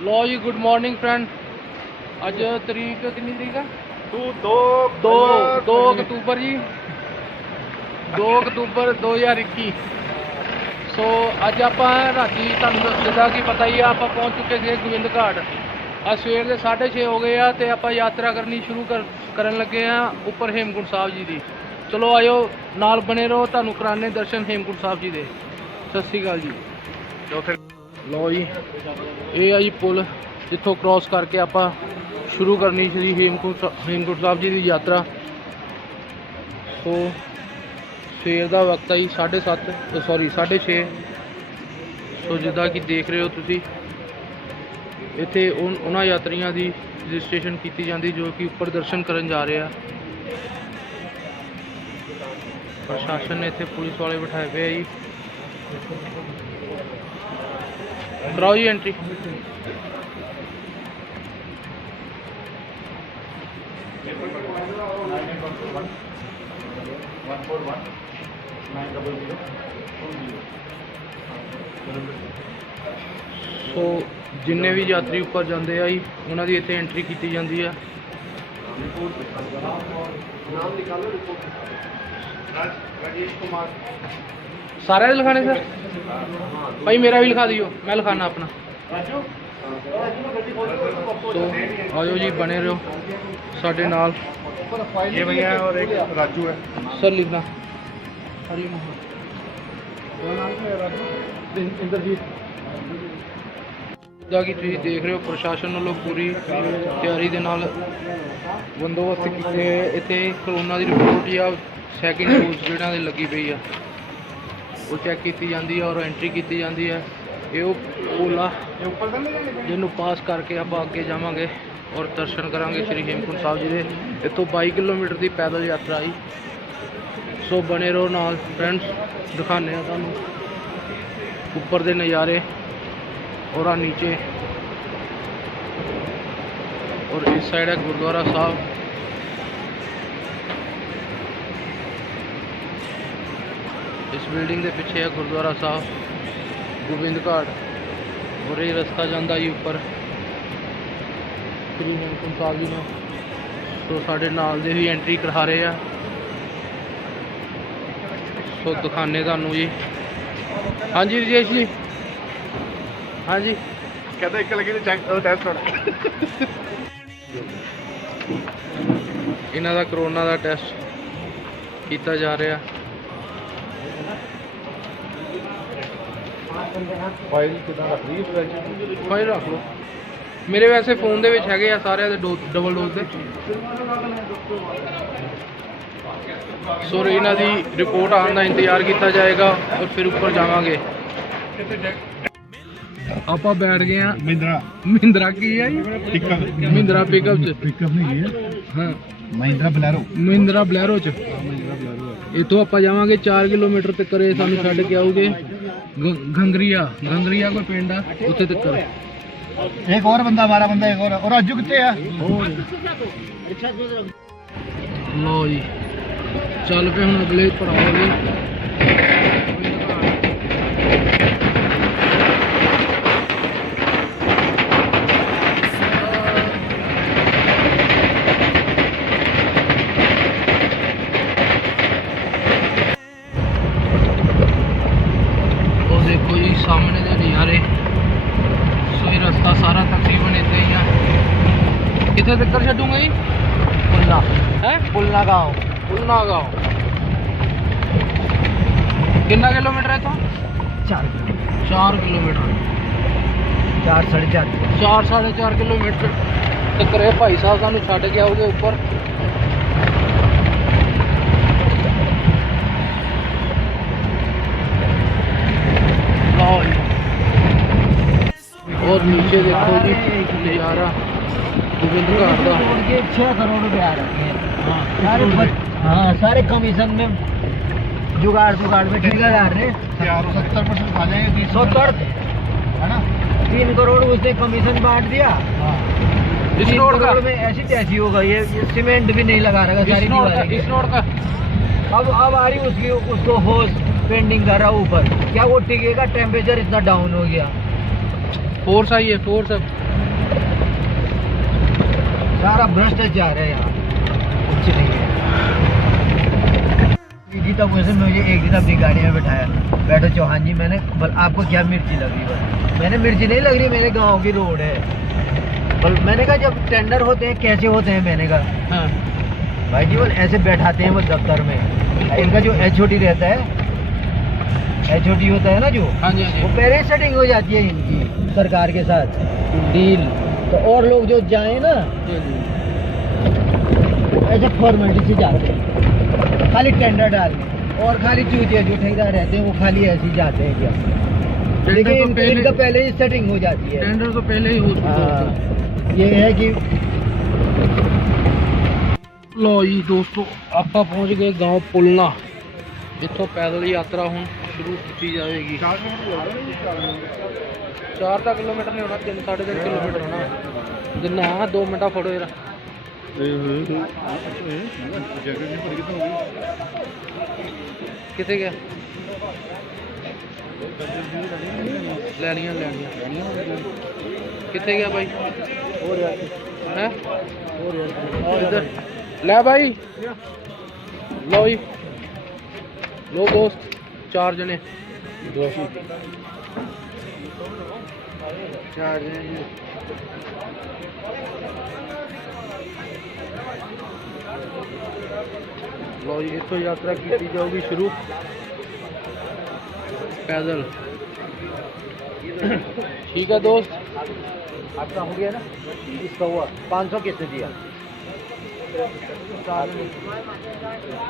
लो जी good morning friend. अज तरीक कितनी तरीक है? दो अक्तूबर जी, 2 अक्तूबर 2021। सो अज आप राती जिदा कि पता ही आप पहुँच चुके थे गोबिंद घाट। अज सवेर के 6:30 हो गए हैं तो आप यात्रा करनी शुरू करन लगे हैं उपर हेमकुंड साहब जी की। चलो आयो नाल बने रहो, तुहानू कराने दर्शन हेमकुंड साहब जी के। सत श्री अकाल जी। लो जी ये है जी पुल जितों क्रॉस करके आप शुरू करनी श्री हेमकुंड साहब जी की यात्रा। सो सवेर का वक्त है 7:30 सॉरी 6:30। सो जिदा कि देख रहे हो तुसी इत्थे उन्हां यात्रियों की रजिस्ट्रेशन की जाती जो कि उपर दर्शन करन जा रहे हैं। प्रशासन ने इत्थे पुलिस वाले बिठाए पे जी। कराओ जी एंट्री। सो जिन्ने भी यात्री उपर जाते हैं जी उन्हों की इत्थे एंट्री की जाती है। सारे लिखाने सर भाई मेरा भी लिखा दियो, मैं लिखाना अपना। तो आओ जी बने रहो साडे नाल। ये भैया है और एक राजू है सर लिखना इंद्रजीत। जिदा कि तुसीं देख रहे हो प्रशासन वालों पूरी तैयारी के नाल बंदोबस्त किए। इत्थे कोरोना की रिपोर्ट या सैकेंड डोज जिहड़ियां दी लगी पई है वो चैक की जाती है और एंट्री की जाती है। ये पुल आ जिन्हों पास करके आप अगे जावांगे और दर्शन करांगे श्री हेमकुंड साहब जी के। इतों 22 किलोमीटर की पैदल यात्रा आई। सो बने रहो नाल फ्रेंड्स, दिखाने तुहानूं उपर दे नज़ारे और आ नीचे। और इस साइड है गुरुद्वारा साहब। इस बिल्डिंग के पिछे है गुरुद्वारा साहब गोबिंद घाट। और ये रास्ता जाता जी उपर श्री हेमकुंड साहब जी ने। सो साढ़े नाल दे भी एंट्री करा रहे हैं। सो दिखाने तुहानूं जी। हाँ जी राजेश जी। हाँ जी कहते एक लगी टेस्ट इन्हां दा करोना का टेस्ट किया जा रहा। फाइल कितना रख ली फाइल रख लो। मेरे वैसे फोन दे विच हैगे आ सारे डबल डोज दे। सो इन्हां दी रिपोर्ट आने का इंतजार किया जाएगा और फिर ऊपर जावांगे। आप बैठ गए हैं महिंद्रा की है महिंद्रा पिकअप नहीं है। हाँ महिंद्रा बलैरो च इतों आप जावांगे 4 किलोमीटर तक करे सानू छड्ड के आओगे घंगरिया कोई पिंड आ उत्थे तक। एक और बंदा हमारा बंदा एक और राजू कितने है। लो जी चल पे हम अगले भराओगे। देखो जी सामने दे नज़ारे। सो ये रास्ता सारा तकरीबन इतना ही है। कितने तक छड्डूंगा जी? पुलना है पुलना गाँव कितना किलोमीटर है तो? 4 किलोमीटर 4.5 किलोमीटर तक रहे भाई साहब सानू छड्ड के आओगे ऊपर। और नीचे देखो जी नज़ारा गोबिंद घाट का। 6 करोड़ रुपए आ रखे हैं। हाँ सारे कमीशन में जुगाड़ में ठेकेदार ने 70% खा जाएंगे 70 है ना। 3 करोड़ उसने कमीशन बांट दिया। इस 3 रोड का करोड़ में ऐसी तैसी होगा। ये सीमेंट भी नहीं लगा रहा सारी दीवारें। इस रोड का अब आ रही उसको होस पेंडिंग कर रहा ऊपर। क्या वो टिकेगा? टेम्परेचर इतना डाउन हो गया। फोर्स आई है, फोर्स सारा भ्रष्टाचार है यहाँ, कुछ नहीं है। दीदी तक वैसे मुझे एक दिन अपनी गाड़ी में बैठाया, बैठो चौहान जी, मैंने आपको क्या मिर्ची लग रही है? मैंने मिर्ची नहीं लग रही, मेरे गांव की रोड है। मैंने कहा जब टेंडर होते हैं कैसे होते हैं, मैंने कहा हाँ भाई जी वो ऐसे बैठाते हैं वो दफ्तर में, इनका जो HOD रहता है, HOD होता है ना जो, हाँ जी हाँ वो जी। पहले ही सेटिंग हो जाती है इनकी सरकार के साथ डील, तो और लोग जो जाए ना ऐसे फॉर्मेलिटी से जाते हैं, खाली टेंडर डालने, और खाली चूतिया जो ठेकेदार रहते हैं वो खाली ऐसे ही जाते हैं क्या, लेकिन इनका पहले ही सेटिंग हो जाती है। टेंडर तो पहले ही हो चुका है। हाँ, ये है कि ਲੋ ਜੀ ਦੋਸਤੋ ਆਪਾਂ ਪਹੁੰਚ ਗਏ ਗਾਂव ਪੁਲਨਾ, ਇੱਥੋਂ ਪੈਦਲ ਯਾਤਰਾ ਹੁਣ ਸ਼ੁਰੂ ਕੀਤੀ ਜਾਵੇਗੀ। 4 ਤਾਂ ਕਿਲੋਮੀਟਰ ਨਹੀਂ ਹੋਣਾ, 3-3.5 ਕਿਲੋਮੀਟਰ ਹੋਣਾ। ਜਿੰਨਾ 2 ਮਿੰਟਾਂ ਫੜੋ ਯਾਰ। ਕਿੱਥੇ ਗਿਆ? ਲੈਣੀਆਂ ਕਿੱਥੇ ਗਿਆ ਬਾਈ? ਹੈ ਇੱਧਰ ਲੈ ਬਾਈ, ਲਓ ਜੀ, ਲੋ ਦੋਸਤ 4 ਜਣੇ, 4 ਜਣੇ ਜੀ। ਲਓ ਜੀ ਇੱਥੋਂ ਯਾਤਰਾ ਕੀਤੀ ਜਾਊਗੀ ਸ਼ੁਰੂ पैदल। ठीक है दोस्त, आपका हो गया ना, इसका हुआ 500 किसने दिया?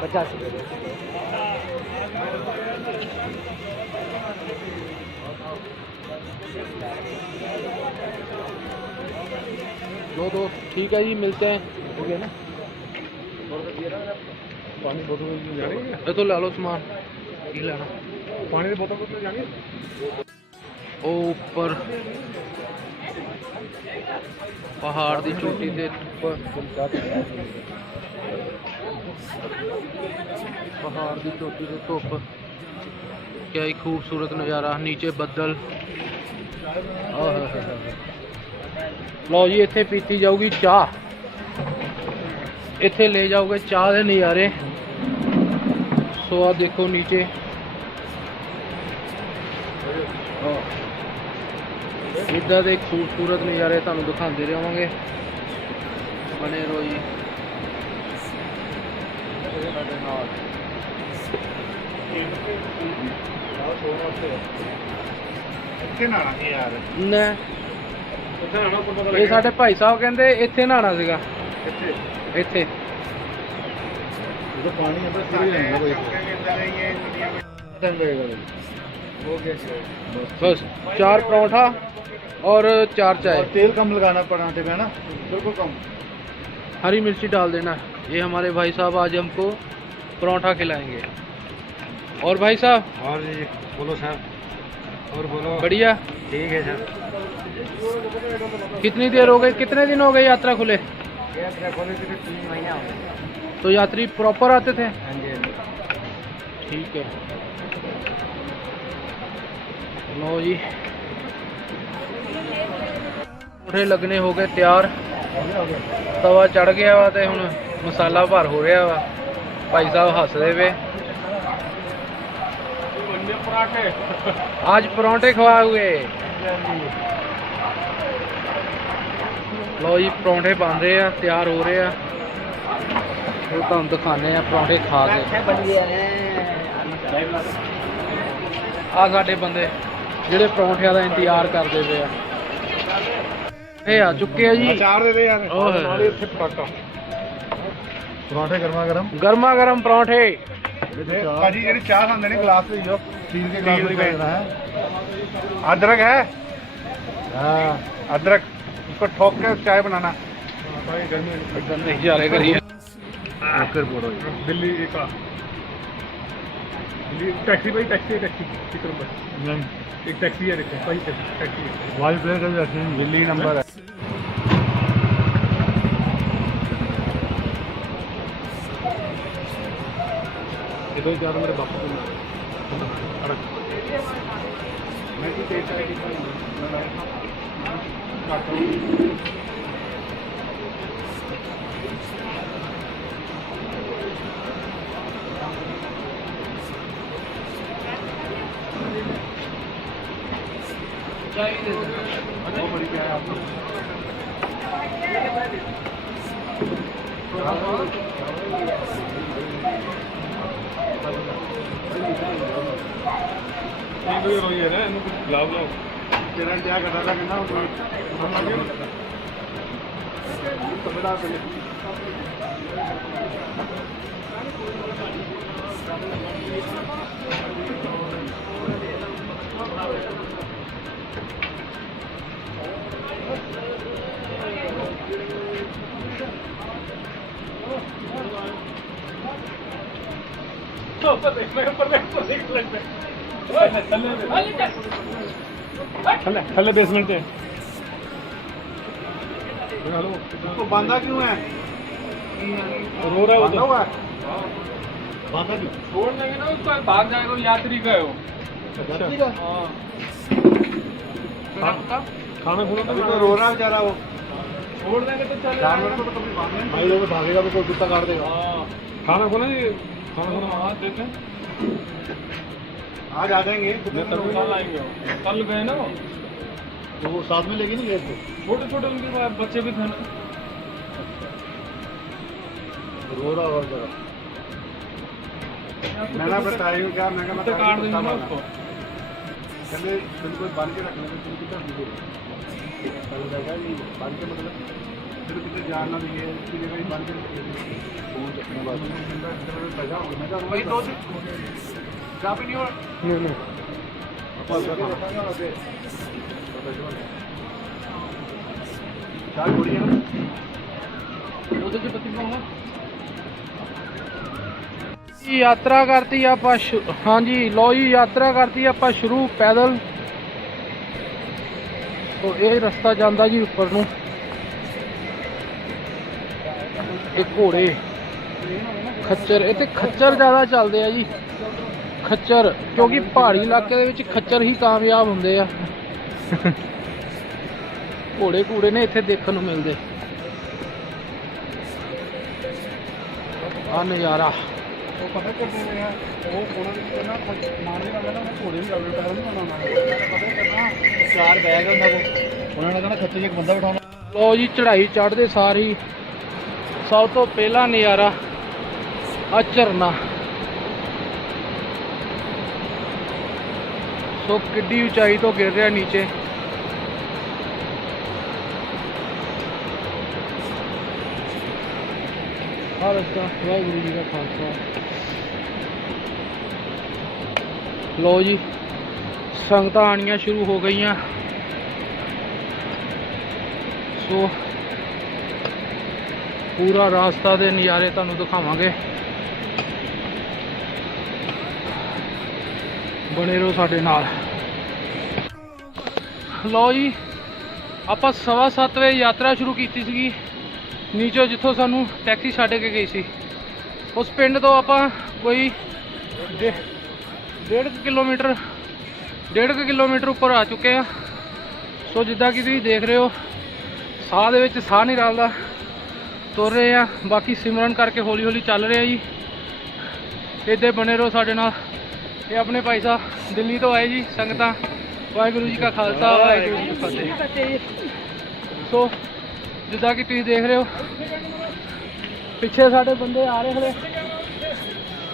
50 लो दोस्त, ठीक है जी, मिलते हैं। हो गया ना, पानी बोतल जानी ये तो ला लो सामान, की लेना? पानी की बोतल तो जानी ओ ऊपर पहाड़ की चोटी से पहाड़ की चोटी से धुप, क्या ही खूबसूरत नज़ारा, नीचे बदल। लो जी इत्थे पीती जाऊगी चाह, इत्थे ले जाओगे चाह के नज़ारे। सो आ देखो नीचे इदा के खूबसूरत नज़ारे तुहानू दिखाते रहांगे, बने रहो जी। ये साडे भाई साहब कहते इत्थे नहाना सीगा, इत्थे पानी बस 4 पराठा और 4 चाय, तेल कम लगाना पराठे में ना, बिल्कुल कम। हरी मिर्ची डाल देना। ये हमारे भाई साहब आज हमको पराठा खिलाएंगे। और भाई साहब और जी बोलो सर, और बोलो। बढ़िया, ठीक है सर। कितनी देर हो गई, कितने दिन हो गए यात्रा खुले? 3 महीना हो गया। तो यात्री प्रॉपर आते थे? हाँ जी। ठीक है, लो जी पराठे लगने हो गए तैयार, तवा चढ़ गया वा ते हुण मसाला भर हो रहा वा। भाई साहब हसदे पे, आज पराठे खवा हुए। लो जी पराठे बन रहे हैं, तैयार हो रहे हैं, वो तुम दिखाने पराठे खा के। आ साडे बंदे ਜਿਹੜੇ ਪਰੌਂਠਿਆਂ ਦਾ ਇੰਤਜ਼ਾਰ ਕਰਦੇ ਪਏ ਆ, ਇਹ ਆ ਚੁੱਕੇ ਆ ਜੀ। अचार दे दे यार, ओए। नाल इत्थे पराठा पराठे गरमा गरम। ਗਰਮਾ ਗਰਮ ਪਰੌਂਠੇ। भाजी जेडी चाह खांदे ने गिलास ले जाओ, स्टील के गिलास में देना है। अदरक है? हां अदरक, उसको ठोक के चाय बनाना। भाई गर्मी गंदे इशारे करिए। आकर बोलो दिल्ली का दिल्ली टैक्सी भाई, टैक्सी कितना नंबर? एक टैक्सी है, देखो भाई टैक्सी वाइट प्लेट है, दिल्ली नंबर है। ये दो चार मेरे बापू को अड़क मैं की तेज बहुत बड़ी क्या है आपको तेरा क्या कर रहा था थल्ले बेसमेंट है। तो बांधा क्यों है? रो रहा बांधा हो हुआ है? बांधा क्यों? छोड़ देंगे ना उसको, भाग जाएगा। यात्री का है वो। यात्री का? खाना अभी तो रो रहा है बेचारा वो। छोड़ देंगे तो चल जानवर को तो कभी बांधना नहीं। भाई लोग भागेगा तो कोई कुत्ता काट देगा। खाना खोना जी, खाना खोना हाथ देते हैं। आज आ जाएंगे कल आएंगे। कल गए ना वो, तो वो साथ में लेगी नहीं गए थे। छोटे छोटे उनके बच्चे भी थे ना। रो रहा होगा जरा। मैंने बताया हूँ क्या, मैं कुत्ते काट देंगे ना उसको। पहले बिल्कुल बांध के रख लेंगे, फिर कितना दीजिए कल जाएगा ये बांध के, मतलब फिर कितने जान ना दिए उसकी जगह ही बांध के रख लेंगे। फोन चखने बाद वही दो क्या भी नहीं हो नहीं चाय थोड़ी है ना यात्रा करती ਆਪਾਂ ਹਾਂਜੀ ਲੋ ਜੀ ਯਾਤਰਾ ਕਰਤੀ ਆਪਾਂ ਸ਼ੁਰੂ ਪੈਦਲ। तो ਇਹ ਰਸਤਾ ਜਾਂਦਾ ਜੀ ਉੱਪਰ ਨੂੰ। ਇਹ ਘੋੜੇ ਖੱਚਰ, ਇੱਥੇ ਖੱਚਰ ਜ਼ਿਆਦਾ ਚੱਲਦੇ ਆ ਜੀ। ਖੱਚਰ ਕਿਉਂਕਿ ਪਹਾੜੀ ਇਲਾਕੇ ਦੇ ਵਿੱਚ ਖੱਚਰ ਹੀ ਕਾਮਯਾਬ ਹੁੰਦੇ ਆ। ਘੋੜੇ ਘੂੜੇ ਨੇ ਇੱਥੇ ਦੇਖਣ ਨੂੰ ਮਿਲਦੇ ਆ ਨਜ਼ਾਰਾ। ਉਹ ਪਤਾ ਕਰਦੇ ਆ ਉਹ ਉਹਨਾਂ ਦੇ ਨਾ ਮਾਨ ਵੀ ਲੱਗਦਾ ਨਾ, ਘੋੜੇ ਵੀ ਲੱਗਦੇ ਪੈਰ ਨਹੀਂ ਬਣਾਉਣਾ ਪਤਾ ਕਰਨਾ। ਚਾਰ ਬੈਗ ਉਹਨਾਂ ਕੋਲ, ਉਹਨਾਂ ਨੇ ਕਹਿੰਦਾ ਖੱਚੇ 'ਚ ਇੱਕ ਬੰਦਾ ਬਿਠਾਉਣਾ। ਲੋ ਜੀ ਚੜ੍ਹਾਈ ਚੜ੍ਹਦੇ ਸਾਰ ਹੀ ਸਭ ਤੋਂ ਪਹਿਲਾ ਨਜ਼ਾਰਾ ਆ ਝਰਨਾ। ਸੋ ਕਿੱਡੀ ਉਚਾਈ ਤੋਂ ਗਿਰ ਰਿਹਾ ਨੀਚੇ। ਆ ਰਸਤਾ ਵਾਹਿਗੁਰੂ ਜੀ ਦਾ ਖਾਲਸਾ। ਲੋ ਜੀ ਸੰਗਤਾਂ ਆਣੀਆਂ ਸ਼ੁਰੂ ਹੋ ਗਈਆਂ। ਸੋ ਪੂਰਾ ਰਾਸਤਾ ਦੇ ਨਜ਼ਾਰੇ ਤੁਹਾਨੂੰ ਦਿਖਾਵਾਂਗੇ। ਬਣੇ ਰਹੋ ਸਾਡੇ ਨਾਲ। ਲਓ ਜੀ ਆਪਾਂ 7:15 ਵਜੇ ਯਾਤਰਾ ਸ਼ੁਰੂ ਕੀਤੀ ਸੀਗੀ ਨੀਚੋਂ, ਜਿੱਥੋਂ ਸਾਨੂੰ ਟੈਕਸੀ ਛੱਡ ਕੇ ਗਈ ਸੀ। ਉਸ ਪਿੰਡ ਤੋਂ ਆਪਾਂ ਕੋਈ 1.5 ਕਿਲੋਮੀਟਰ ਉੱਪਰ ਆ ਚੁੱਕੇ ਆ। ਸੋ ਜਿੱਦਾਂ ਕਿ ਤੁਸੀਂ ਦੇਖ ਰਹੇ ਹੋ ਸਾਹ ਦੇ ਵਿੱਚ ਸਾਹ ਨਹੀਂ ਰਲਦਾ, ਤੁਰ ਰਹੇ ਆ। ਬਾਕੀ ਸਿਮਰਨ ਕਰਕੇ ਹੌਲੀ ਹੌਲੀ ਚੱਲ ਰਿਹਾ ਜੀ। ਇੱਦਾਂ ਬਣੇ ਰਹੋ ਸਾਡੇ ਨਾਲ। ਇਹ ਆਪਣੇ ਭਾਈ ਸਾਹਿਬ ਦਿੱਲੀ ਤੋਂ ਆਏ ਜੀ। ਸੰਗਤਾਂ ਵਾਹਿਗੁਰੂ ਜੀ ਕਾ ਖਾਲਸਾ ਵਾਹਿਗੁਰੂ ਜੀ ਕੀ ਫਤਿਹ। ਸੋ ਜਿੱਦਾਂ ਕਿ ਤੁਸੀਂ ਦੇਖ ਰਹੇ ਹੋ ਪਿੱਛੇ ਸਾਡੇ ਬੰਦੇ ਆ ਰਹੇ ਹਲੇ।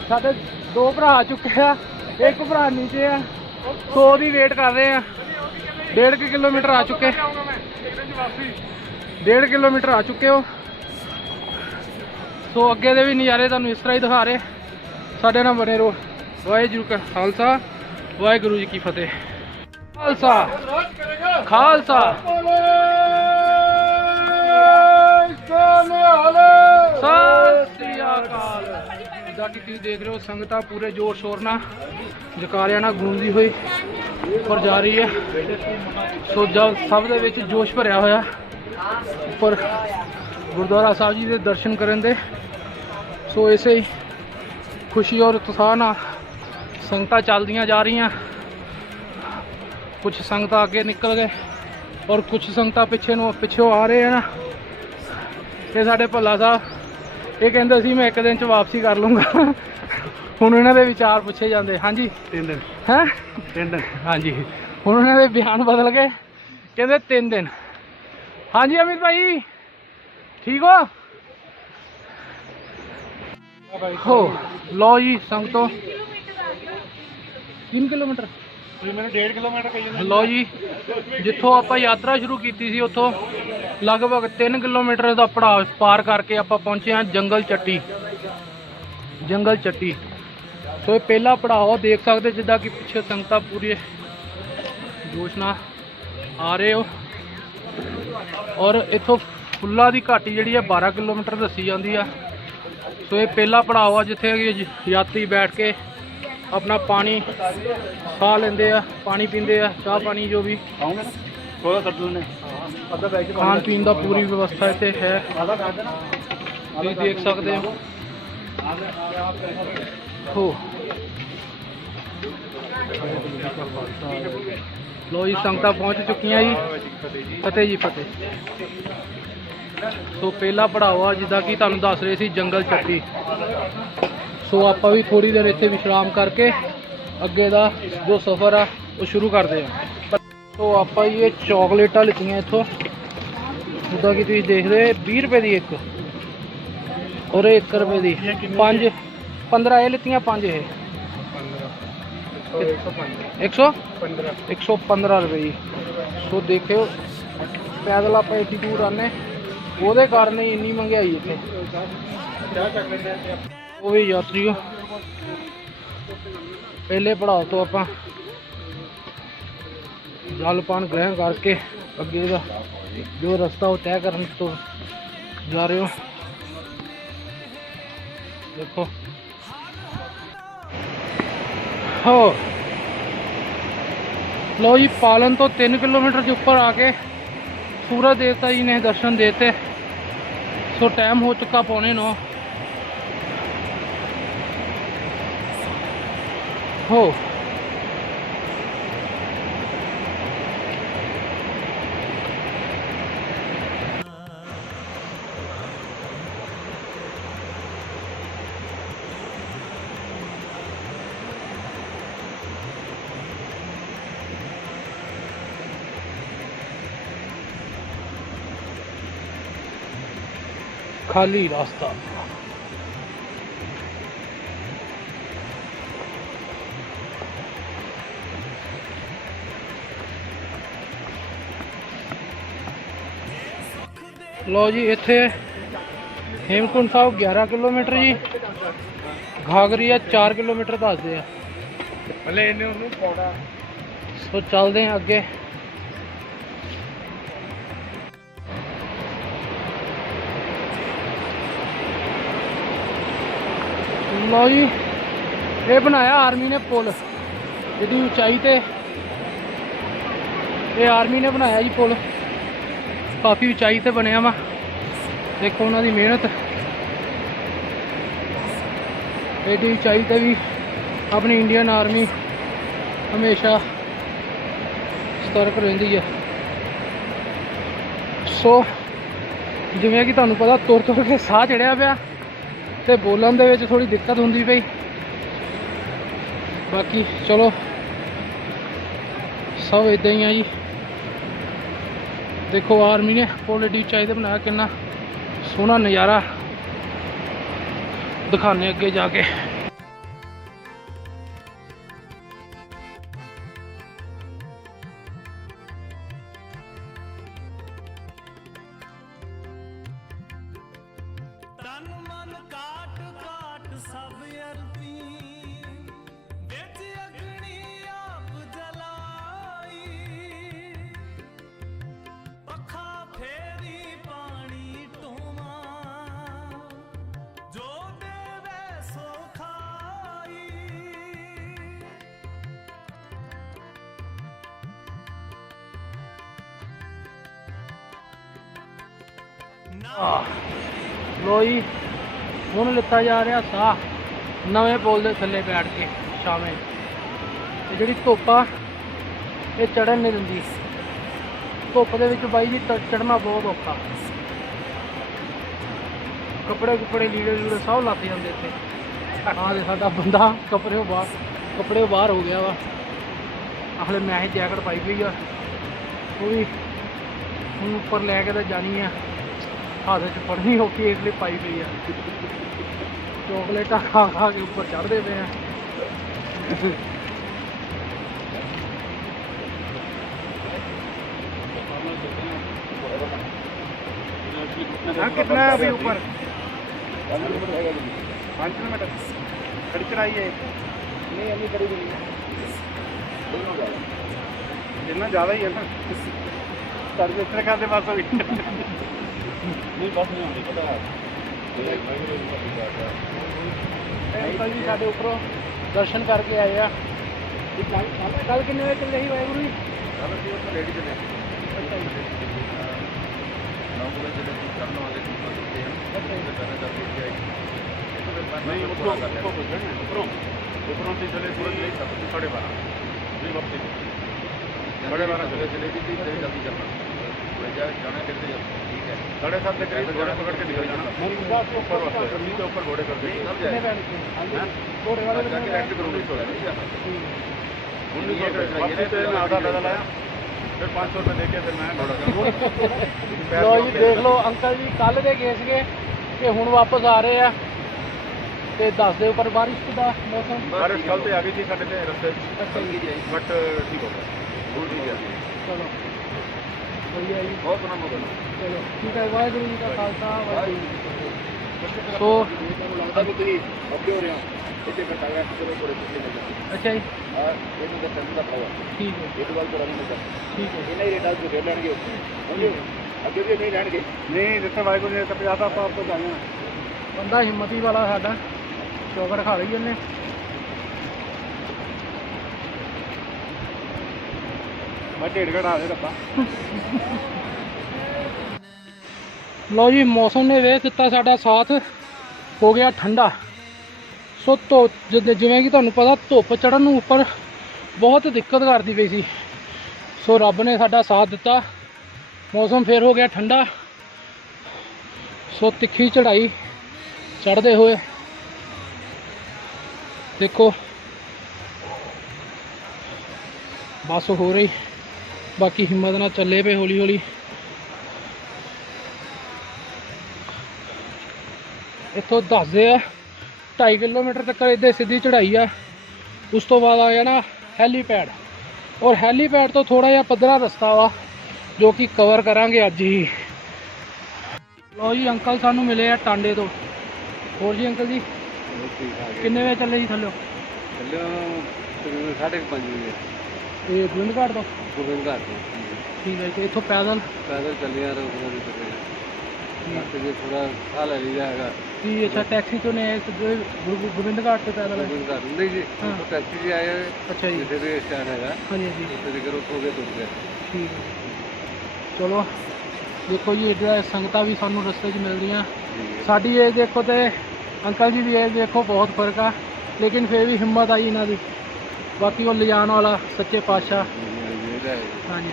ਸਾਡੇ 2 ਭਰਾ ਆ ਚੁੱਕੇ ਆ, 1 ਭਰਾ ਨੀਚੇ ਆ। ਸੋ ਉਹਦੀ ਵੇਟ ਕਰ ਰਹੇ ਆ। 1.5 ਕਿਲੋਮੀਟਰ ਆ ਚੁੱਕੇ, 1.5 ਕਿਲੋਮੀਟਰ ਆ ਚੁੱਕੇ ਹੋ। ਸੋ ਅੱਗੇ ਦੇ ਵੀ ਨਜ਼ਾਰੇ ਤੁਹਾਨੂੰ ਇਸ ਤਰ੍ਹਾਂ ਹੀ ਦਿਖਾ ਰਹੇ। ਸਾਡੇ ਨਾਲ ਬਣੇ ਰਹੋ। ਵਾਹਿਗੁਰੂ ਕਾ ਖਾਲਸਾ ਵਾਹਿਗੁਰੂ ਜੀ ਕੀ ਫਤਿਹ। ਖਾਲਸਾ ਖਾਲਸਾ ਸਤਿ ਸ੍ਰੀ ਅਕਾਲ। ਜਿੱਦਾਂ ਕਿ ਤੁਸੀਂ ਦੇਖ ਰਹੇ ਹੋ ਸੰਗਤਾਂ ਪੂਰੇ ਜ਼ੋਰ ਸ਼ੋਰ ਨਾਲ ਜਕਾਰਿਆਂ ਨਾਲ ਗੂੰਜਦੀ ਹੋਈ ਉੱਪਰ ਜਾ ਰਹੀ ਹੈ। ਸੋ ਜਦ ਸਭ ਦੇ ਵਿੱਚ ਜੋਸ਼ ਭਰਿਆ ਹੋਇਆ ਉੱਪਰ ਗੁਰਦੁਆਰਾ ਸਾਹਿਬ ਜੀ ਦੇ ਦਰਸ਼ਨ ਕਰਨ ਦੇ। ਸੋ ਇਸੇ ਹੀ ਖੁਸ਼ੀ ਔਰ ਉਤਸ਼ਾਹ ਨਾਲ ਸੰਗਤਾਂ ਚੱਲਦੀਆਂ ਜਾ ਰਹੀਆਂ। ਕੁਝ ਸੰਗਤਾਂ ਅੱਗੇ ਨਿਕਲ ਗਏ, ਔਰ ਕੁਛ ਸੰਗਤਾਂ ਪਿੱਛੋਂ ਆ ਰਹੇ ਆ ਨਾ। ਇਹ ਸਾਡੇ ਭੱਲਾ ਸਾਹਿਬ ਇਹ ਕਹਿੰਦੇ ਸੀ ਮੈਂ 1 ਦਿਨ 'ਚ ਵਾਪਸੀ ਕਰ ਲੂੰਗਾ। ਹੁਣ ਇਹਨਾਂ ਦੇ ਵਿਚਾਰ ਪੁੱਛੇ ਜਾਂਦੇ। ਹਾਂਜੀ 3 ਦਿਨ ਹੈਂ 3 ਦਿਨ। ਹਾਂਜੀ ਹੁਣ ਉਹਨਾਂ ਦੇ ਬਿਆਨ ਬਦਲ ਗਏ, ਕਹਿੰਦੇ 3 ਦਿਨ। ਹਾਂਜੀ ਅਮਿਤ ਭਾਈ ਠੀਕ ਹੋ ਲਓ ਜੀ ਸੰਗਤੋਂ 3 ਕਿਲੋਮੀਟਰ ਤੁਸੀਂ ਮੈਨੂੰ 1.5 ਕਿਲੋਮੀਟਰ ਕਹੀ ਜਾਂਦੇ। ਲਓ ਜੀ ਜਿੱਥੋਂ ਆਪਾਂ ਯਾਤਰਾ ਸ਼ੁਰੂ ਕੀਤੀ ਸੀ ਉੱਥੋਂ ਲਗਭਗ 3 ਕਿਲੋਮੀਟਰ ਦਾ ਪੜਾਅ ਪਾਰ ਕਰਕੇ ਆਪਾਂ ਪਹੁੰਚੇ ਹਾਂ ਜੰਗਲ ਚੱਟੀ। ਸੋ ਇਹ ਪਹਿਲਾ ਪੜਾਅ ਦੇਖ ਸਕਦੇ ਜਿੱਦਾਂ ਕਿ ਪਿੱਛੇ ਸੰਗਤਾਂ ਪੂਰੀ ਜੋਸ਼ ਨਾਲ ਆ ਰਹੇ ਹੋ। ਔਰ ਇੱਥੋਂ ਫੁੱਲਾਂ ਦੀ ਘਾਟੀ ਜਿਹੜੀ ਹੈ 12 ਕਿਲੋਮੀਟਰ ਦੱਸੀ ਜਾਂਦੀ ਆ। ਸੋ ਇਹ ਪਹਿਲਾ ਪੜਾਅ ਆ ਜਿੱਥੇ ਯਾਤਰੀ ਬੈਠ ਕੇ ਆਪਣਾ ਪਾਣੀ ਖਾ ਲੈਂਦੇ ਆ, ਪਾਣੀ ਪੀਂਦੇ ਆ, ਚਾਹ ਪਾਣੀ ਜੋ ਵੀ ਆਉਂਗੇ ਨਾ ਥੋੜਾ ਕੱਢ ਲੈਣੇ ਅੱਧਾ ਬੈਗ ਚ ਖਾਣ ਪੀਣ ਦਾ ਪੂਰੀ ਵਿਵਸਥਾ ਇੱਥੇ ਹੈ। ਤੁਸੀਂ ਦੇਖ ਸਕਦੇ ਹੋ। ਲੋ ਜੀ ਸੰਗਤਾਂ ਪਹੁੰਚ ਚੁੱਕੀਆਂ ਜੀ। ਫਤਿਹ ਜੀ ਫਤਿਹ। ਸੋ ਪਹਿਲਾ ਪੜਾਅ ਆ ਜਿੱਦਾਂ ਕਿ ਤੁਹਾਨੂੰ ਦੱਸ ਰਹੇ ਸੀ ਜੰਗਲ ਚੱਟੀ। ਸੋ ਆਪਾਂ ਵੀ ਥੋੜੀ ਦੇਰ ਇੱਥੇ ਵਿਸ਼ਰਾਮ ਕਰਕੇ ਅੱਗੇ ਦਾ ਜੋ ਸਫ਼ਰ ਆ ਉਹ ਸ਼ੁਰੂ ਕਰਦੇ ਹਾਂ। ਸੋ ਆਪਾਂ ਇਹ ਚੋਕਲੇਟਾਂ ਲਿੱਤੀਆਂ ਇੱਥੋਂ ਜਿੱਦਾਂ ਕਿ ਤੁਸੀਂ ਦੇਖਦੇ 20 ਰੁਪਏ ਦੀ ਇੱਕ ਔਰ 1 ਰੁਪਏ ਦੀ 5 15 ਇਹ ਲਿੱਤੀਆਂ 5 ਇਹ 115 ਰੁਪਏ ਜੀ। ਸੋ ਦੇਖਿਓ ਪੈਦਲ ਆਪਾਂ ਏਡੀ ਦੂਰ ਆਨੇ ਉਹਦੇ ਕਾਰਨ ਹੀ ਇੰਨੀ ਮਹਿੰਗਾਈ ਇੱਥੇ। ਉਹ ਵੀ ਯਾਤਰੀਓ ਪਹਿਲੇ ਪੜਾਅ ਤੋਂ ਆਪਾਂ ਜਲ-ਪਾਨ ਗ੍ਰਹਿਣ ਕਰਕੇ ਅੱਗੇ ਦਾ ਜੋ ਰਸਤਾ ਉਹ ਤੈਅ ਕਰਨ ਤੋਂ ਜਾ ਰਹੇ ਹੋ। ਦੇਖੋ ਹੋ ਲਓ ਜੀ ਪਾਲਨ ਤੋਂ 3 ਕਿਲੋਮੀਟਰ ਦੇ ਉੱਪਰ ਆ ਕੇ ਸੂਰਜ ਦੇਵਤਾ ਜੀ ਨੇ ਦਰਸ਼ਨ ਦੇਤੇ। ਸੋ ਟਾਈਮ ਹੋ ਚੁੱਕਾ 8:45 ਹੋ। खाली रास्ता लो जी इत्थे हेमकुंड साहब 11 किलोमीटर जी घाघरिया 4 किलोमीटर दसदे सो चलते हैं अगे। लो जी ये बनाया आर्मी ने पुल जिहदी उचाई ते ये आर्मी ने बनाया जी पुल काफ़ी उचाई ते बनया वा। देखो उन्होंने मेहनत एडी उचाई ते भी अपनी इंडियन आर्मी हमेशा सतर्क रहिंदी है। सो जिवें कि तुहानूं पता तुर तुर के साह चढ़िया पिया ते बोलन दे विच थोड़ी दिक्कत हुंदी पई। बाकी चलो सब इदां ही है जी। देखो आर्मी ने पुल एडी उचाई ते बनाया कितना सोहना नज़ारा दिखाने अगे जाके। लो जी हुण लिता जा रहा साह नवे पुल के थले बैठ के छावें। जिहड़ी धुप्प आ ये चढ़न नहीं दिंदी ਧੁੱਪ ਦੇ ਵਿੱਚ ਬਾਈ ਜੀ ਚੜ੍ਹਨਾ ਬਹੁਤ ਔਖਾ। ਕੱਪੜੇ ਲੀੜੇ ਸਭ ਲੱਗ ਜਾਂਦੇ ਇੱਥੇ। ਆਹ ਦੇ ਸਾਡਾ ਬੰਦਾ ਕੱਪੜਿਓਂ ਬਾਹਰ ਹੋ ਗਿਆ ਵਾ। ਹਲੇ ਮੈਂ ਇਹ ਜੈਕਟ ਪਾਈ ਪਈ ਆ, ਉਹ ਵੀ ਹੁਣ ਉੱਪਰ ਲੈ ਕੇ ਤਾਂ ਜਾਣੀ ਆ, ਹੱਥ 'ਚ ਫੜਨੀ ਔਖੀ ਇਸ ਲਈ ਪਾਈ ਪਈ ਆ। ਚੋਕਲੇਟਾਂ ਖਾ ਕੇ ਉੱਪਰ ਚੜ੍ਹਦੇ ਪਏ ਆ। कितना है अभी ऊपर? 5 किलोमीटर खड़ी चढ़ाई है। नहीं अभी खड़ी इतना ज़्यादा ही है ना। सर्विस खाते पास अभी नहीं बस नहीं आती पता है। अंकल जी साढ़े ऊपरों दर्शन करके आए आ। कल कितने बजे चले ही वाहेगुरू जी? रेडी चले नहीं ऊपरों से चले सूरज नहीं 12:30 नहीं वापसी 12:30 चले जल्दी चलना जाना कैसे ठीक है 7:30 के करीब घोड़े पकड़ के निकल जाना ऊपर वास्ते नीचे ऊपर घोड़े कर देंगे सब जाएगा घोड़े वाले जाके लैंड करूंगी तो आधा पैदल आया फिर 500 रुपये देके फिर मैं घोड़ा लो जी देख लो अंकल जी कल दे गए थे कि हुण वापस आ रहे हैं ते 10 दे ऊपर बारिश का मौसम बारिश कल तो आ गई थी साढ़े रस्ते बट ठीक हो गया बहुत ठीक है चलो बढ़िया जी बहुत सुना मौसम चलो ठीक है वाहेगुरू जी का खालसा वाहेगुरू जी तो लगता भी तुम अगे हो रहे हो इतने घंटा गया चलो थोड़े पिछले लगे अच्छा जी ये तो टेंशन का पावा ठीक है ये तो बात करा नहीं ठीक है इन्हें रेट आज फिर लेंगे अगे भी नहीं लेंगे नहीं जिससे वाहेगुरू ने तब ज्यादा तो आपको जाना बंदा हिम्मती वाला साडा चौकड़ खा ਲਈ ਉਹਨੇ मैं 1.5 घंटा दे डब्बा ਲਓ ਜੀ ਮੌਸਮ ਨੇ ਵੇਖ ਦਿੱਤਾ ਸਾਡਾ ਸਾਥ ਹੋ ਗਿਆ ਠੰਡਾ। ਸੋ ਜਿਵੇਂ ਕਿ ਤੁਹਾਨੂੰ ਪਤਾ ਧੁੱਪ ਚੜ੍ਹਨ ਨੂੰ ਉੱਪਰ ਬਹੁਤ ਦਿੱਕਤ ਕਰਦੀ ਪਈ ਸੀ, ਸੋ ਰੱਬ ਨੇ ਸਾਡਾ ਸਾਥ ਦਿੱਤਾ, ਮੌਸਮ ਫਿਰ ਹੋ ਗਿਆ ਠੰਡਾ। ਸੋ ਤਿੱਖੀ ਚੜ੍ਹਾਈ ਚੜ੍ਹਦੇ ਹੋਏ ਦੇਖੋ ਬਸ ਹੋ ਰਹੀ, ਬਾਕੀ ਹਿੰਮਤ ਨਾਲ ਚੱਲੇ ਪਏ ਹੌਲੀ ਹੌਲੀ। ਇੱਥੋਂ ਦੱਸਦੇ ਆ 2.5 ਕਿਲੋਮੀਟਰ ਤੱਕ ਇੱਦਾਂ ਸਿੱਧੀ ਚੜ੍ਹਾਈ ਆ। ਉਸ ਤੋਂ ਬਾਅਦ ਆ ਜਾਣਾ ਹੈਲੀਪੈਡ, ਔਰ ਹੈਲੀਪੈਡ ਤੋਂ ਥੋੜ੍ਹਾ ਜਿਹਾ ਪੱਧਰਾ ਰਸਤਾ ਵਾ ਜੋ ਕਿ ਕਵਰ ਕਰਾਂਗੇ ਅੱਜ ਹੀ। ਲਓ ਜੀ ਅੰਕਲ ਸਾਨੂੰ ਮਿਲੇ ਆ ਟਾਂਡੇ ਤੋਂ। ਹੋਰ ਜੀ ਅੰਕਲ ਜੀ ਕਿੰਨੇ ਵਜੇ ਚੱਲੇ ਜੀ ਥੱਲੇ? 5:30 ਵਜੇ ਇਹ ਗੋਬਿੰਦਘਾਟ ਤੋਂ? ਗੋਬਿੰਦਘਾਟ ਤੋਂ ਠੀਕ ਹੈ ਤੇ ਇੱਥੋਂ ਪੈਦਲ ਚੱਲੇ ਆ ਰਹੇ ਰਾਸਤੇ ਥੋੜਾ ਹਾਲ ਹੈ ਜਾਏਗਾ ਜੀ। ਅੱਛਾ ਟੈਕਸੀ ਤੋਂ ਨੇ ਗੋਬਿੰਦਘਾਟ ਤੋਂ ਪੈਦਲ ਹੈ? ਗੋਬਿੰਦਘਾਟ ਨਹੀਂ ਜੀ ਟੈਕਸੀ ਜੀ ਆਏ। ਅੱਛਾ ਜੀ ਜਿੱਥੇ ਦੇ ਸਟੈਂਡ ਹੈਗਾ ਹਾਂਜੀ ਹਾਂਜੀ ਉੱਥੇ ਦੇ ਕਰੋ ਹੋ ਗਏ ਤੁਰ ਗਏ। ਠੀਕ ਹੈ ਚਲੋ ਦੇਖੋ ਜੀ ਇੱਧਰ ਸੰਗਤਾਂ ਵੀ ਸਾਨੂੰ ਰਸਤੇ 'ਚ ਮਿਲਦੀਆਂ। ਸਾਡੀ ਏਜ ਦੇਖੋ ਤੇ ਅੰਕਲ ਜੀ ਦੀ ਏਜ ਦੇਖੋ ਬਹੁਤ ਫਰਕ ਆ, ਲੇਕਿਨ ਫਿਰ ਵੀ ਹਿੰਮਤ ਆਈ ਇਹਨਾਂ ਦੀ। ਬਾਕੀ ਉਹ ਲਿਜਾਣ ਵਾਲਾ ਸੱਚੇ ਪਾਤਸ਼ਾਹ। ਹਾਂਜੀ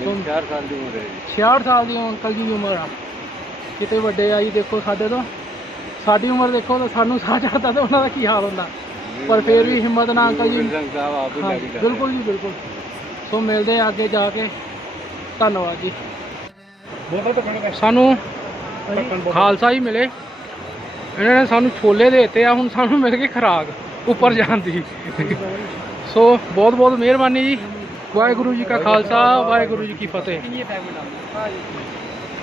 ਹਾਂਜੀ 4 ਸਾਲ ਦੀ ਉਮਰ ਹੈ 66 ਸਾਲ ਦੀ ਅੰਕਲ ਜੀ ਦੀ ਉਮਰ ਆ, ਕਿਤੇ ਵੱਡੇ ਆ ਜੀ ਦੇਖੋ ਸਾਡੇ ਤੋਂ। ਸਾਡੀ ਉਮਰ ਦੇਖੋ ਤਾਂ ਸਾਨੂੰ ਸਾਹ ਚੜ੍ਹਦਾ ਤਾਂ ਉਹਨਾਂ ਦਾ ਕੀ ਹਾਲ ਹੁੰਦਾ, ਪਰ ਫਿਰ ਵੀ ਹਿੰਮਤ ਨਾਲ ਅੰਕਲ ਜੀ। ਬਿਲਕੁਲ ਜੀ ਬਿਲਕੁਲ। ਸੋ ਮਿਲਦੇ ਆ ਅੱਗੇ ਜਾ ਕੇ। ਧੰਨਵਾਦ ਜੀ। ਸਾਨੂੰ ਖਾਲਸਾ ਹੀ ਮਿਲੇ, ਇਹਨਾਂ ਨੇ ਸਾਨੂੰ ਛੋਲੇ ਦੇ ਦਿੱਤੇ ਆ, ਹੁਣ ਸਾਨੂੰ ਮਿਲ ਗਈ ਖੁਰਾਕ ਉੱਪਰ ਜਾਣ ਦੀ। ਸੋ ਬਹੁਤ ਬਹੁਤ ਮਿਹਰਬਾਨੀ ਜੀ। ਵਾਹਿਗੁਰੂ ਜੀ ਕਾ ਖਾਲਸਾ ਵਾਹਿਗੁਰੂ ਜੀ ਕੀ ਫਤਿਹ।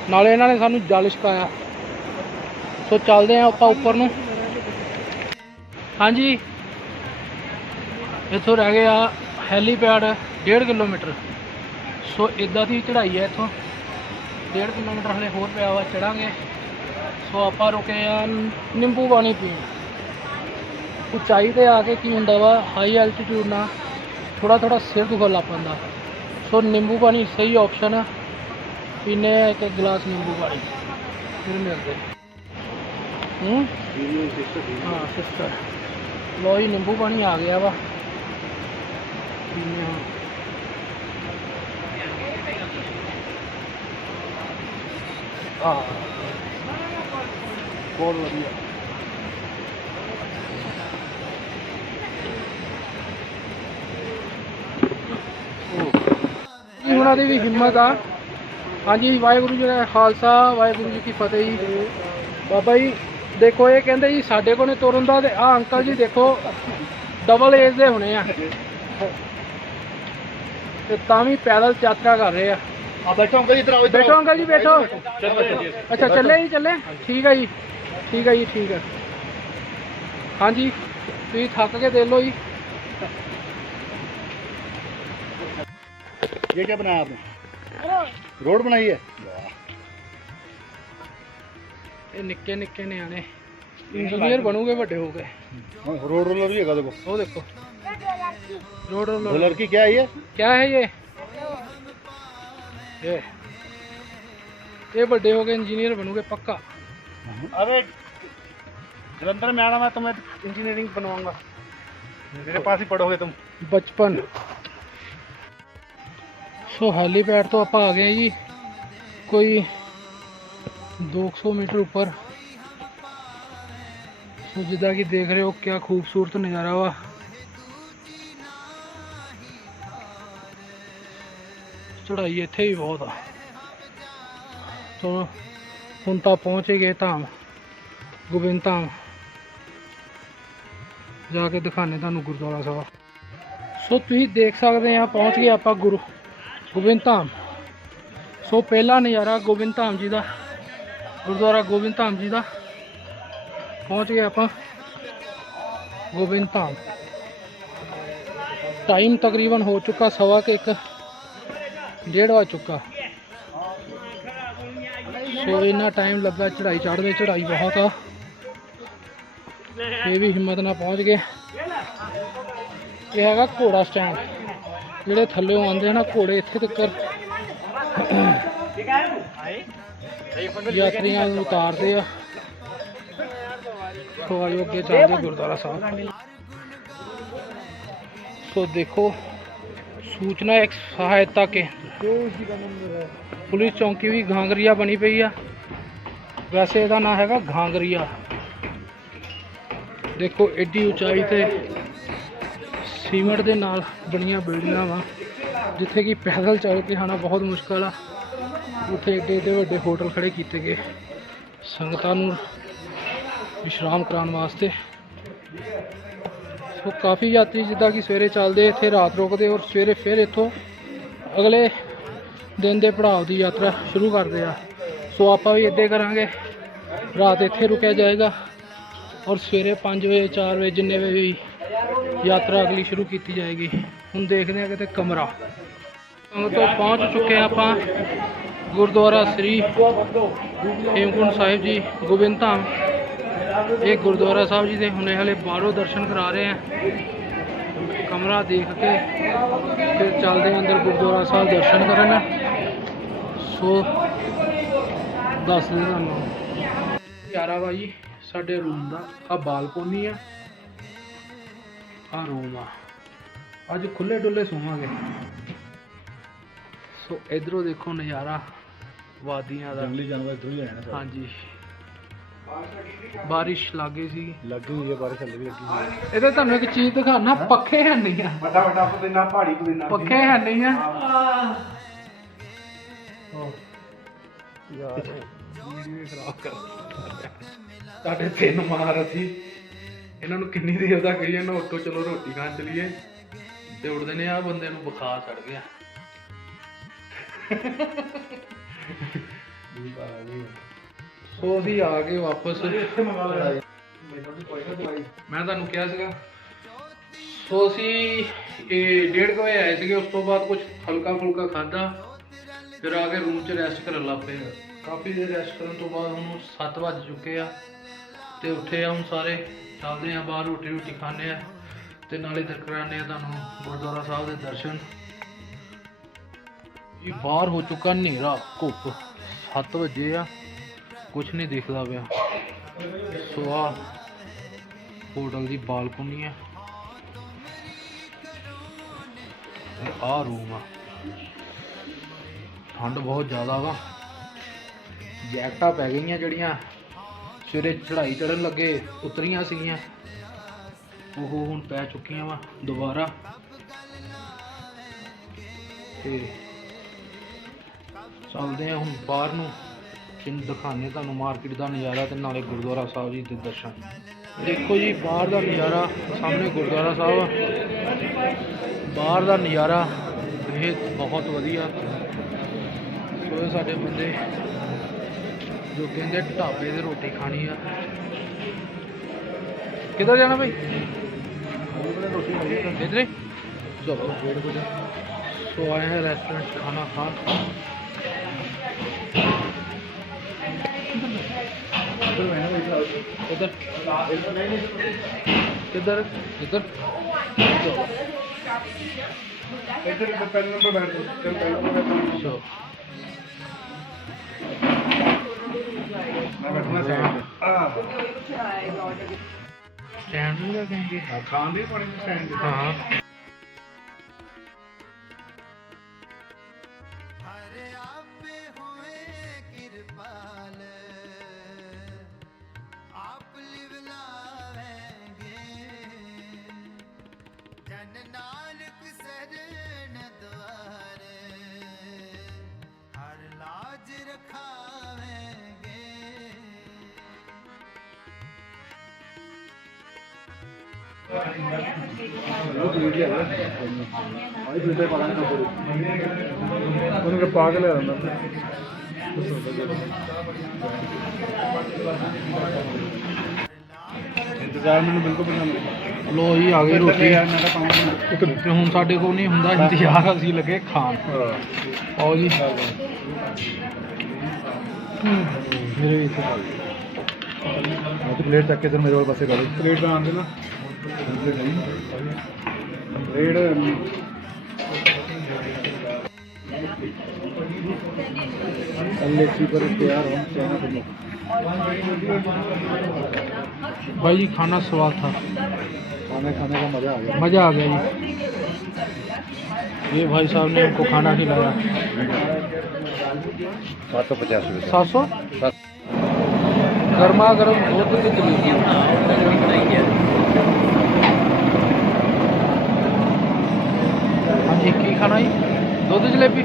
ਨਾਲੇ ਇਹਨਾਂ ਨੇ ਸਾਨੂੰ ਜਲ ਛਕਾਇਆ। ਸੋ ਚੱਲਦੇ ਆ ਆਪਾਂ ਉੱਪਰ ਨੂੰ। ਹਾਂਜੀ ਇੱਥੋਂ ਰਹਿ ਗਏ ਆ ਹੈਲੀਪੈਡ 1.5 ਕਿਲੋਮੀਟਰ। ਸੋ ਇੱਦਾਂ ਦੀ ਚੜ੍ਹਾਈ ਹੈ ਇੱਥੋਂ 1.5 ਕਿਲੋਮੀਟਰ ਹਲੇ ਹੋਰ ਪਿਆ ਵਾ, ਚੜਾਂਗੇ। ਸੋ ਆਪਾਂ ਰੁਕੇ ਆ ਨਿੰਬੂ ਪਾਣੀ ਪੀਣ। ਉਚਾਈ 'ਤੇ ਆ ਕੇ ਕੀ ਹੁੰਦਾ ਵਾ ਹਾਈ ਐਲਟੀਟਿਊਡ ਨਾਲ ਥੋੜ੍ਹਾ ਥੋੜ੍ਹਾ ਸਿਰ ਦੁਖਣ ਲੱਗ ਪੈਂਦਾ। ਸੋ ਨਿੰਬੂ ਪਾਣੀ ਸਹੀ ਆਪਸ਼ਨ ਆ। ਪੀਨੇ ਇੱਕ ਗਲਾਸ ਨਿੰਬੂ ਪਾਣੀ ਫਿਰ ਮਿਲਦੇ। ਹਾਂ ਸਿਸਟਰ। ਲਓ ਜੀ ਨਿੰਬੂ ਪਾਣੀ ਆ ਗਿਆ ਵਾ, ਪੀਨੇ ਹੁਣ। ਹਾਂ ਬਹੁਤ ਵਧੀਆ। ਜੀ ਉਹਨਾਂ ਦੀ ਵੀ ਹਿੰਮਤ ਆ। ਹਾਂਜੀ ਵਾਹਿਗੁਰੂ ਜੀ ਦਾ ਖਾਲਸਾ ਵਾਹਿਗੁਰੂ ਜੀ ਕੀ ਫਤਿਹ ਜੀ। ਬਾਬਾ ਜੀ ਦੇਖੋ ਇਹ ਕਹਿੰਦੇ ਜੀ ਸਾਡੇ ਕੋਲ ਨੇ ਤੁਰਨ ਦਾ, ਤੇ ਆਹ ਅੰਕਲ ਜੀ ਦੇਖੋ ਡਬਲ ਏਜ ਦੇ ਹੋਣੇ ਆ ਤੇ ਤਾਂ ਵੀ ਪੈਦਲ ਯਾਤਰਾ ਕਰ ਰਹੇ ਆ। बैठो अंकल जी, इधर आओ, ਬੈਠੋ ਅੰਕਲ ਜੀ ਬੈਠੋ। ਅੱਛਾ ਚੱਲੇ ਜੀ ਚੱਲੇ, ਠੀਕ ਹੈ ਜੀ ਠੀਕ ਹੈ ਜੀ ਠੀਕ ਹੈ। ਹਾਂਜੀ ਤੁਸੀਂ ਥੱਕ ਕੇ ਦੇ ਲਓ ਜੀ। ये क्या बनाया आपने? रोड बनाई है? ਇਹ ਨਿੱਕੇ ਨਿੱਕੇ ਨਿਆਣੇ ਇੰਜੀਨੀਅਰ ਬਣੂਗੇ ਵੱਡੇ ਹੋ ਕੇ। रोड रोलर भी है देखो। ਉਹ ਦੇਖੋ रोड रोलर। रोलर की क्या है ये? क्या है ये ਵੱਡੇ ਹੋ ਕੇ ਇੰਜੀਨੀਅਰ ਬਣੂਗੇ ਪੱਕਾ। अरे जलंधर में आना, मैं तुम्हें इंजीनियरिंग बनवाऊंगा, मेरे पास ही पढ़ोगे तुम। बचपन। सो हेलीपैड तो आप आ गए जी, कोई 200 मीटर ऊपर। सो जिदा कि देख रहे हो क्या खूबसूरत नज़ारा वा। चढ़ाई इत्थे भी बहुत आ। तो हुण तां पहुँचे गए धाम गोबिंद धाम, जाके दिखाने तुहानूं गुरुद्वारा साहब। सो तुसीं देख सकते हैं पहुँच गए आप गुरु गोबिंद धाम। सो पहला नज़ारा गोबिंद धाम जी का, गुरुद्वारा गोबिंद धाम जी का। पहुँच गए आप गोबिंद धाम। टाइम तकरीबन हो चुका 1:15 बज चुका। सो इन्ना टाइम लगा चढ़ाई चढ़ते, चढ़ाई बहुत आ। ये भी हिम्मत ना पहुँच गए। ये है घोड़ा स्टैंड, जोड़े थल्ले आते हैं ना घोड़े इत्थे तक यात्रियों उतारते हैं। तो आज अगे चलते गुरुद्वारा साहब। तो देखो सूचना एक सहायता के पुलिस चौकी भी घांगरिया बनी पई आ। वैसे इसका नाम है घांगरिया। देखो एडी उचाई ते सीमेंट के नाल बनिया बिल्डिंगां वा, जिथे कि पैदल चल के आना बहुत मुश्किल आ। उत्थे एडे एडे वड्डे होटल खड़े किए गए संगतां नूं विश्राम कराने वास्ते। सो काफ़ी यात्री जिदा कि सवेरे चलते इत्थे रात रुकते और सवेरे फिर इत्थों अगले दिन के पड़ाव की यात्रा शुरू करते हैं। सो आप भी इदा करांगे, रात इत्थे रुकया जाएगा और सवेरे 5 बजे 4 बजे जिन्ने बजे भी यात्रा अगली शुरू की जाएगी। हम देखते हैं कि कमरा तो पहुँच चुके हैं आप गुरुद्वारा श्री हेमकुंड साहिब जी गोबिंद धाम। ये गुरुद्वारा साहब जी के हमने हाले बाहरों दर्शन करा रहे हैं। कमरा देख के फिर चलते हैं अंदर गुरुद्वारा साहब दर्शन करना। सो दस दे तुहानूं यारा वा जी साडे रूम का आ बालकोनी है, आ रूम आ। अज खुले डुले सोवांगे। सो इधरों देखो नज़ारा वादियां दा। जंगली जानवर इधर ही है ना। हाँ जी बारिश लागे सी, लगी हुई है बारिश, लगी लगी हुई है। ਇਹਦੇ ਤੁਹਾਨੂੰ ਇੱਕ ਚੀਜ਼ ਦਿਖਾਣਾ, ਪੱਖੇ ਹੈ ਨਹੀਂ ਆ। बड़ा बड़ा पुदीना, पहाड़ी पुदीना, ਪੱਖੇ ਹੈ ਨਹੀਂ ਆ। ਸਾਡੇ 3 ਮਾਰ ਅਸੀਂ ਇਹਨਾਂ ਨੂੰ ਕਿੰਨੀ ਦੇਰ ਦਾ ਕਹੀਏ ਨਾ ਉੱਠੋ ਚਲੋ ਰੋਟੀ ਖਾਣ ਚਲੀਏ, ਤੇ ਉੱਠਦੇ ਨੇ ਆ ਬੰਦੇ ਨੂੰ ਬੁਖਾਰ ਚੜ ਗਿਆ। ਸੋ ਅਸੀਂ ਆ ਗਏ ਵਾਪਸ। ਮੈਂ ਤੁਹਾਨੂੰ ਕਿਹਾ ਸੀਗਾ। ਸੋ ਅਸੀਂ ਇਹ 1:30 ਵਜੇ ਆਏ ਸੀਗੇ। ਉਸ ਤੋਂ ਬਾਅਦ ਕੁਝ ਹਲਕਾ ਫੁਲਕਾ ਖਾਧਾ, ਫਿਰ ਆ ਕੇ ਰੂਮ 'ਚ ਰੈਸਟ ਕਰਨ ਲੱਗ ਪਏ। ਕਾਫੀ ਦੇਰ ਰੈਸਟ ਕਰਨ ਤੋਂ ਬਾਅਦ ਹੁਣ 7 ਵੱਜ ਚੁੱਕੇ ਆ ਤੇ ਉੱਠੇ ਆ। ਹੁਣ ਸਾਰੇ ਚੱਲਦੇ ਆ ਬਾਹਰ, ਰੋਟੀ ਖਾਂਦੇ ਆ ਤੇ ਨਾਲੇ ਕਰਾਉਂਦੇ ਆ ਤੁਹਾਨੂੰ ਗੁਰਦੁਆਰਾ ਸਾਹਿਬ ਦੇ ਦਰਸ਼ਨ। ਇਹ ਬਾਹਰ ਹੋ ਚੁੱਕਾ ਹਨੇਰਾ, ਧੁੱਪ 7 ਵਜੇ ਆ, ਕੁਛ ਨਹੀਂ ਦਿਖਦਾ ਪਿਆ। ਸੋ ਆ ਹੋਟਲ ਦੀ ਬਾਲਕੋਨੀ ਆ, ਆ रूम आ। ठंड बहुत ज़्यादा वा, ਜੈਕਟਾਂ ਪੈ ਗਈਆਂ ਜਿਹੜੀਆਂ ਸਵੇਰੇ ਚੜ੍ਹਾਈ ਚੜ੍ਹਨ ਲੱਗੇ ਉਤਰੀਆਂ ਸੀਗੀਆਂ, ਉਹ ਹੁਣ ਪੈ ਚੁੱਕੀਆਂ ਵਾ ਦੁਬਾਰਾ। ਤੇ ਚੱਲਦੇ ਆ ਹੁਣ ਬਾਹਰ ਨੂੰ, ਦਿਖਾਉਂਦੇ ਤੁਹਾਨੂੰ ਮਾਰਕੀਟ ਦਾ ਨਜ਼ਾਰਾ ਤੇ ਨਾਲੇ ਗੁਰਦੁਆਰਾ ਸਾਹਿਬ ਜੀ ਦੇ ਦਰਸ਼ਨ। ਦੇਖੋ ਜੀ ਬਾਹਰ ਦਾ ਨਜ਼ਾਰਾ, ਸਾਹਮਣੇ ਗੁਰਦੁਆਰਾ ਸਾਹਿਬ ਆ, ਬਾਹਰ ਦਾ ਨਜ਼ਾਰਾ ਇਹ ਬਹੁਤ ਵਧੀਆ। ਸੋ ਇਹ ਸਾਡੇ ਬੰਦੇ ਜੋ ਕਹਿੰਦੇ ਢਾਬੇ ਤੇ ਰੋਟੀ ਖਾਣੀ ਆ। ਕਿੱਧਰ ਜਾਣਾ ਭਾਈ? इधर ही चलो डेढ़ बजे। तो आए हैं रेस्टोरेंट खाना खान। उधर किधर इधर पहले नंबर बैठ सो स्टैंड भी लगेंगे खान नहीं पड़ेंगे स्टैंड। हाँ पागल है इंतजार मैंने बिल्कुल पसंद नहीं। लो जी आ गई रोटी ਤੇ ਹੁਣ ਸਾਡੇ ਕੋਲ ਨਹੀਂ ਹੁੰਦਾ ਇੰਤਜ਼ਾਰ, ਅਸੀਂ ਲੱਗੇ ਖਾਣ। ਆਓ ਜੀ ਮੇਰੇ ਇੱਥੇ प्लेट चक के इधर मेरे वाले पासे करो। प्लेट में आन देना प्लेट पर तैयार हो चाइना तुम लोग। भाई जी खाना स्वाद था, खाने का मज़ा आ गया। मज़ा आ गया जी। ये भाई साहब ने हमको खाना खिलाया। 750 700 गर्मा गर्म दूध की जलेबी। हाँ जी की खाना जी? दूध जलेबी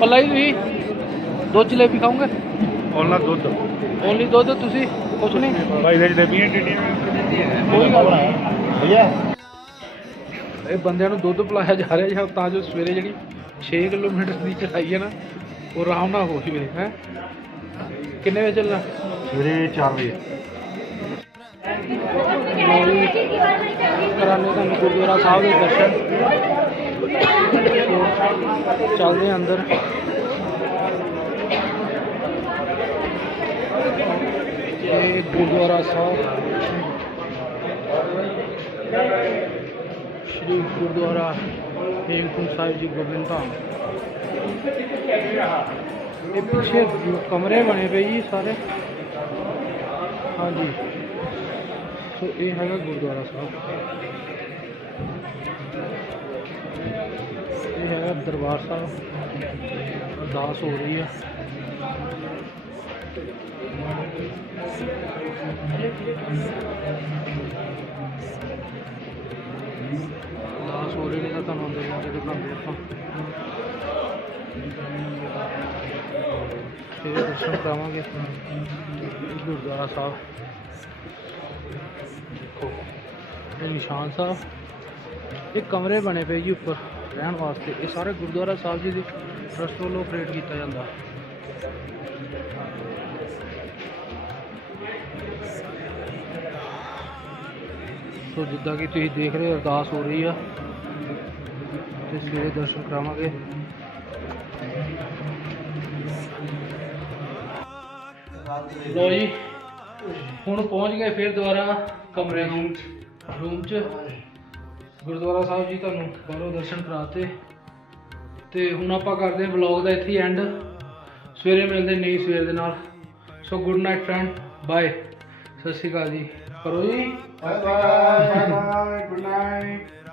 पलाई तुसी दो जलेबी खाओगे? ओनला दूध ओनली दूध तुसी कुछ नहीं भाई दे जलेबियां टिड्डियां कोई गल नहीं भैया। ਇਹ ਬੰਦਿਆਂ ਨੂੰ ਦੁੱਧ ਪਿਲਾਇਆ ਜਾ ਰਿਹਾ ਜਾਂ ਤਾਂ ਜੋ ਸਵੇਰੇ ਜਿਹੜੀ 6 ਕਿਲੋਮੀਟਰ ਦੀ ਚੜਾਈ ਹੈ ਨਾ ਉਹ ਆਰਾਮ ਨਾਲ ਹੋ ਜਵੇ। ਹੈ ਕਿੰਨੇ ਵਜੇ ਚੱਲਣਾ? ਸਵੇਰੇ 4 ਵਜੇ। ਕਰਾਣੇ ਤੁਹਾਨੂੰ ਗੁਰਦੁਆਰਾ ਸਾਹਿਬ ਦੇ ਦਰਸ਼ਨ। ਚੱਲਦੇ ਹਾਂ ਅੰਦਰ। ਇਹ ਗੁਰਦੁਆਰਾ ਸਾਹਿਬ श्री गुरुद्वारा हेमकुंड साहिब जी गोबिंद धाम। ये पीछे कमरे बने पे जी सारे। हाँ जी तो ये है गुरुद्वारा साहब, ये है दरबार साहब। अरदास हो रही है। अरदास हो रही है तो अंदर जाके दिखाते ਆਪਾਂ ਤੇ ਦਰਸ਼ਨ ਕਰਾਵਾਂਗੇ ਗੁਰਦੁਆਰਾ ਸਾਹਿਬ। ਦੇਖੋ ਇਹ ਨਿਸ਼ਾਨ ਸਾਹਿਬ, ਇਹ ਕਮਰੇ ਬਣੇ ਪਏ ਜੀ ਉੱਪਰ ਰਹਿਣ ਵਾਸਤੇ। ਇਹ ਸਾਰੇ ਗੁਰਦੁਆਰਾ ਸਾਹਿਬ ਜੀ ਦੇ ਟਰਸਟ ਵੱਲੋਂ ਆਪਰੇਟ ਕੀਤਾ ਜਾਂਦਾ। ਸੋ ਜਿੱਦਾਂ ਕਿ ਤੁਸੀਂ ਦੇਖ ਰਹੇ ਹੋ ਅਰਦਾਸ ਹੋ ਰਹੀ ਆ ਤੇ ਸਵੇਰੇ ਦਰਸ਼ਨ ਕਰਾਵਾਂਗੇ। ਲੋ ਜੀ ਹੁਣ ਪਹੁੰਚ ਗਏ ਫਿਰ ਦੁਬਾਰਾ ਕਮਰੇ ਰੂਮ 'ਚ। ਗੁਰਦੁਆਰਾ ਸਾਹਿਬ ਜੀ ਤੁਹਾਨੂੰ ਬਾਹਰੋਂ ਦਰਸ਼ਨ ਕਰਾਤੇ ਤੇ ਹੁਣ ਆਪਾਂ ਕਰਦੇ ਹਾਂ ਵਲੌਗ ਦਾ ਇੱਥੇ ਐਂਡ। ਸਵੇਰੇ ਮਿਲਦੇ ਨਈ ਸਵੇਰ ਦੇ ਨਾਲ। So good night friend, bye, ਸਤਿ ਸ਼੍ਰੀ ਅਕਾਲ ਜੀ। ਕਰੋ ਜੀ। Bye bye. Bye bye. Good night.